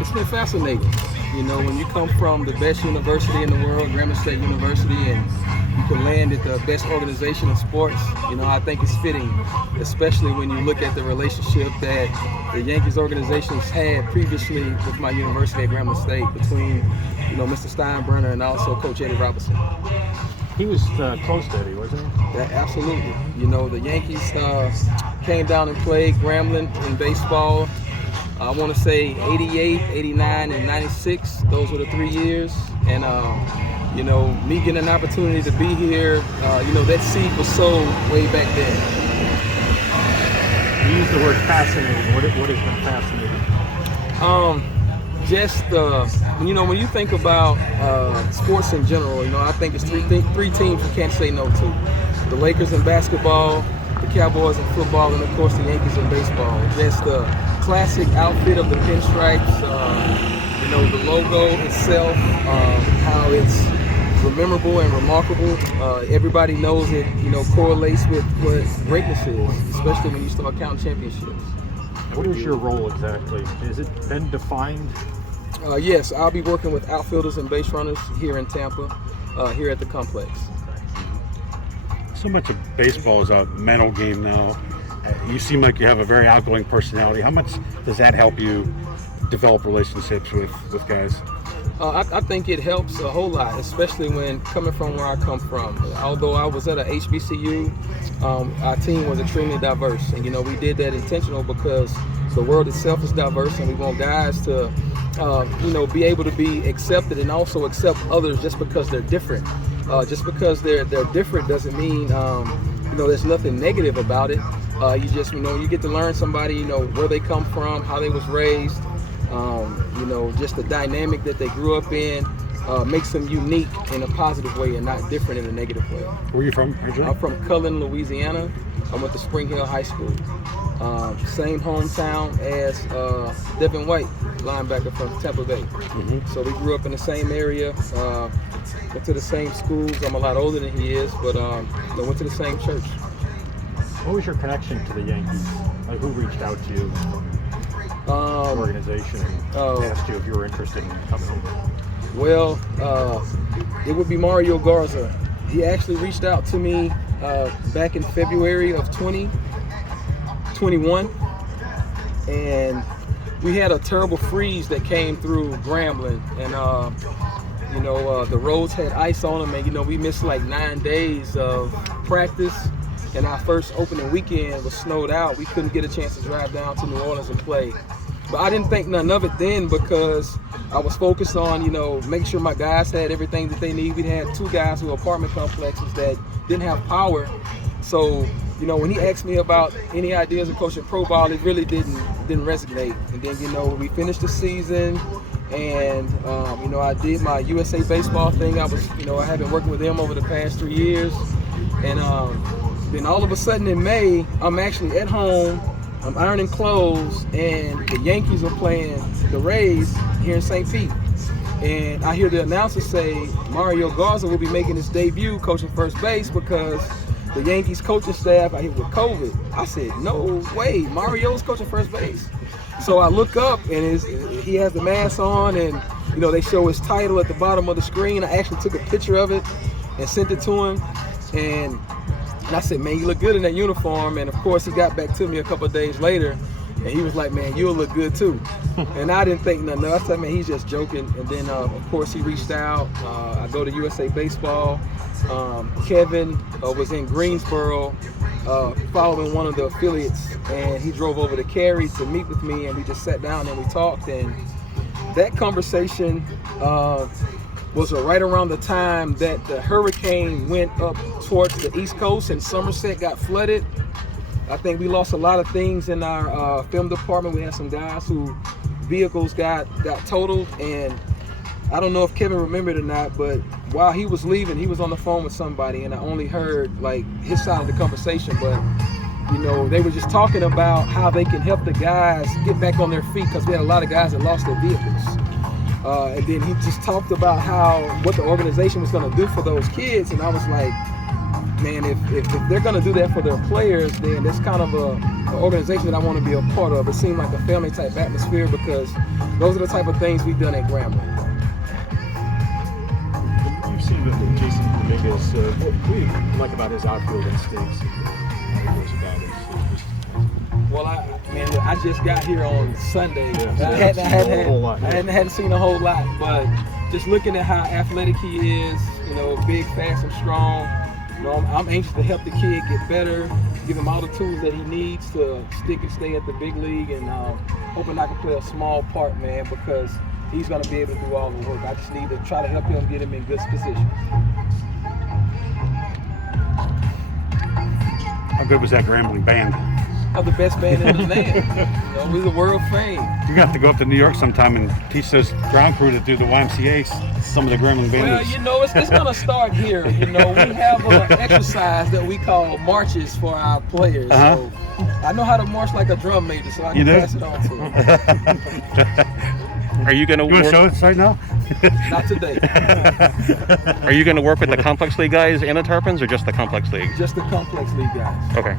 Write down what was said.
It's been fascinating. You know, when you come from the best university in the world, Grambling State University, and you can land at the best organization in sports, you know, I think it's fitting, especially when you look at the relationship that the Yankees organizations had previously with my university at Grambling State between, you know, Mr. Steinbrenner and also Coach Eddie Robinson. He was close to Eddie, wasn't he? Yeah, absolutely. You know, the Yankees came down and played Grambling in baseball. I want to say 88, 89, and 96. Those were the 3 years. And, you know, me getting an opportunity to be here, you know, that seed was sown way back then. You used the word fascinating. What has been fascinating? Just, you know, when you think about sports in general, you know, I think it's three teams you can't say no to. The Lakers in basketball, the Cowboys in football, and of course the Yankees in baseball. Just the classic outfit of the pinstripes, you know, the logo itself, how it's memorable and remarkable. Everybody knows it, you know, correlates with what greatness is, especially when you start counting championships. What is your role exactly? Has it been defined? Yes, I'll be working with outfielders and base runners here in Tampa, here at the complex. So much of baseball is a mental game now. You seem like you have a very outgoing personality. How much does that help you develop relationships with guys? I think it helps a whole lot, especially when coming from where I come from. Although I was at a HBCU, our team was extremely diverse. And, you know, we did that intentional because the world itself is diverse and we want guys to, you know, be able to be accepted and also accept others just because they're different. Just because they're different doesn't mean, you know, there's nothing negative about it. You just, you know, you get to learn somebody, you know, where they come from, how they was raised, you know, just the dynamic that they grew up in makes them unique in a positive way and not different in a negative way. Where are you from? I'm from Cullen, Louisiana. I went to Spring Hill High School. Same hometown as Devin White, linebacker from Tampa Bay. Mm-hmm. So we grew up in the same area, went to the same schools. I'm a lot older than he is, but they went to the same church. What was your connection to the Yankees? Like, who reached out to you, the organization, and asked you if you were interested in coming home? Well, it would be Mario Garza. He actually reached out to me back in February of 2021, and we had a terrible freeze that came through Grambling, and you know, the roads had ice on them, and you know, we missed like 9 days of practice. And our first opening weekend was snowed out. We couldn't get a chance to drive down to New Orleans and play. But I didn't think none of it then because I was focused on, you know, making sure my guys had everything that they need. We had 2 guys who were apartment complexes that didn't have power. So, you know, when he asked me about any ideas of coaching pro ball, it really didn't resonate. And then, you know, we finished the season and, you know, I did my USA baseball thing. I had been working with them over the past 3 years. And, then all of a sudden in May, I'm actually at home, I'm ironing clothes, and the Yankees are playing the Rays here in St. Pete. And I hear the announcer say Mario Garza will be making his debut coaching first base because the Yankees coaching staff out here with COVID. I said, no way, Mario's coaching first base. So I look up and he has the mask on, and you know, they show his title at the bottom of the screen. I actually took a picture of it and sent it to him. And I said, man, you look good in that uniform. And of course, he got back to me a couple of days later, and he was like, man, you'll look good too. And I didn't think nothing. I said, man, he's just joking. And then, of course, he reached out. I go to USA Baseball. Kevin was in Greensboro following one of the affiliates, and he drove over to Cary to meet with me, and we just sat down and we talked. And that conversation was right around the time that the hurricane went up towards the East Coast and Somerset got flooded. I think we lost a lot of things in our film department. We had some guys whose vehicles got totaled, and I don't know if Kevin remembered or not, but while he was leaving, he was on the phone with somebody, and I only heard like his side of the conversation. But you know, they were just talking about how they can help the guys get back on their feet because we had a lot of guys that lost their vehicles. And then he just talked about what the organization was going to do for those kids, and I was like, man, if they're going to do that for their players, then it's kind of an organization that I want to be a part of. It seemed like a family type atmosphere because those are the type of things we've done at Grambling. You've seen Jason Dominguez. What do you like about his outfield instincts? Well, I just got here on Sunday. Yeah, I hadn't seen a whole lot, but just looking at how athletic he is, you know, big, fast, and strong. You know, I'm anxious to help the kid get better, give him all the tools that he needs to stick and stay at the big league, and hoping I can play a small part, man, because he's going to be able to do all the work. I just need to try to help him get him in good position. How good was that Grambling band? Of the best band in the land. You know, we're the world fame. You got to go up to New York sometime and teach those ground crew to do the YMCA, some of the Grambling Well, bands. you know, it's going to start here. You know, we have an exercise that we call marches for our players. So I know how to march like a drum major, so I can pass it on to them. Are you going to You want to show us right now? Not today. Are you going to work with the Complex League guys and the Tarpons, or just the Complex League? Just the Complex League guys. Okay.